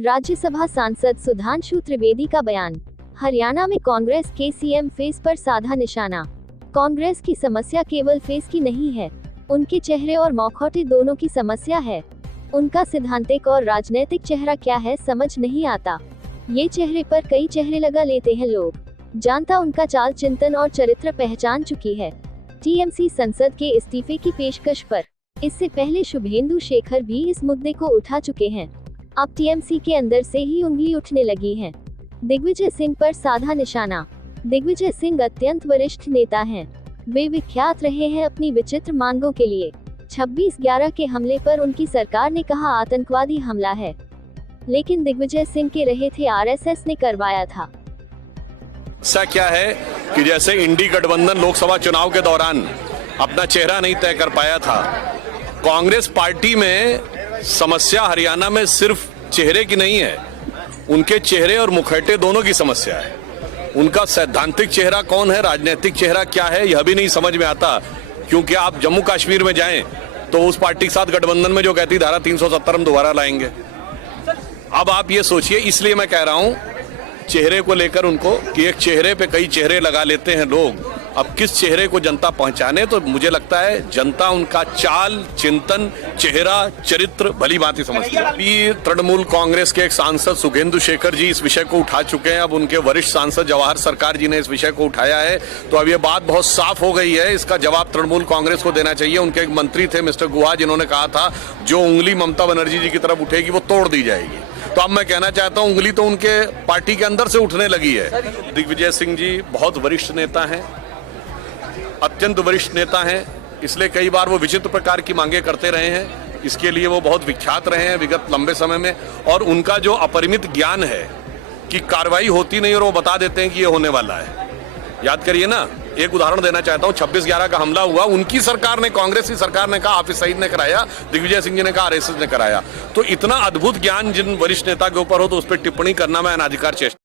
राज्यसभा सांसद सुधांशु त्रिवेदी का बयान। हरियाणा में कांग्रेस के सीएम फेस पर साधा निशाना। कांग्रेस की समस्या केवल फेस की नहीं है, उनके चेहरे और मौखौटे दोनों की समस्या है। उनका सिद्धांतिक और राजनीतिक चेहरा क्या है समझ नहीं आता। ये चेहरे पर कई चेहरे लगा लेते हैं लोग। जनता उनका चाल चिंतन और चरित्र पहचान चुकी है। टीएमसी संसद के इस्तीफे की पेशकश पर इससे पहले शुभेंदु शेखर भी इस मुद्दे को उठा चुके हैं। अब टीएमसी के अंदर से ही उंगली उठने लगी है। दिग्विजय सिंह पर साधा निशाना। दिग्विजय सिंह अत्यंत वरिष्ठ नेता हैं। वे विख्यात रहे हैं अपनी विचित्र मांगों के लिए। 26/11 के हमले पर उनकी सरकार ने कहा आतंकवादी हमला है, लेकिन दिग्विजय सिंह के रहे थे आरएसएस ने करवाया था। ऐसा क्या है कि जैसे इंडी गठबंधन लोकसभा चुनाव के दौरान अपना चेहरा नहीं तय कर पाया था, कांग्रेस पार्टी में समस्या हरियाणा में सिर्फ चेहरे की नहीं है, उनके चेहरे और मुखौटे दोनों की समस्या है। उनका सैद्धांतिक चेहरा कौन है, राजनीतिक चेहरा क्या है, यह भी नहीं समझ में आता। क्योंकि आप जम्मू कश्मीर में जाएं तो उस पार्टी के साथ गठबंधन में जो कहती धारा 370 हम दोबारा लाएंगे। अब आप ये सोचिए, इसलिए मैं कह रहा हूं चेहरे को लेकर उनको कि एक चेहरे पे कई चेहरे लगा लेते हैं लोग। अब किस चेहरे को जनता पहचाने, तो मुझे लगता है जनता उनका चाल चिंतन चेहरा चरित्र भली भांति समझती है। अभी तृणमूल कांग्रेस के एक सांसद सुखेंदु शेखर जी इस विषय को उठा चुके हैं। अब उनके वरिष्ठ सांसद जवाहर सरकार जी ने इस विषय को उठाया है, तो अब ये बात बहुत साफ हो गई है। इसका जवाब तृणमूल कांग्रेस को देना चाहिए। उनके एक मंत्री थे मिस्टर गुहा, जिन्होंने कहा था जो उंगली ममता बनर्जी जी की तरफ उठेगी वो तोड़ दी जाएगी। तो अब मैं कहना चाहता हूं उंगली तो उनके पार्टी के अंदर से उठने लगी है। दिग्विजय सिंह जी बहुत वरिष्ठ नेता हैं, अत्यंत वरिष्ठ नेता हैं, इसलिए कई बार वो विचित्र प्रकार की मांगे करते रहे हैं। इसके लिए वो बहुत विख्यात रहे हैं विगत लंबे समय में। और उनका जो अपरिमित ज्ञान है कि कार्रवाई होती नहीं और वो बता देते हैं कि ये होने वाला है। याद करिए ना, एक उदाहरण देना चाहता हूं, 26/11 का हमला हुआ, उनकी सरकार ने, कांग्रेस की सरकार ने कहा हाफिज सईद ने कराया, दिग्विजय सिंह जी ने कहा आरएसएस ने कराया। तो इतना अद्भुत ज्ञान जिन वरिष्ठ नेता के ऊपर हो तो उस पर टिप्पणी करना मैं अनाधिकार चेष्टा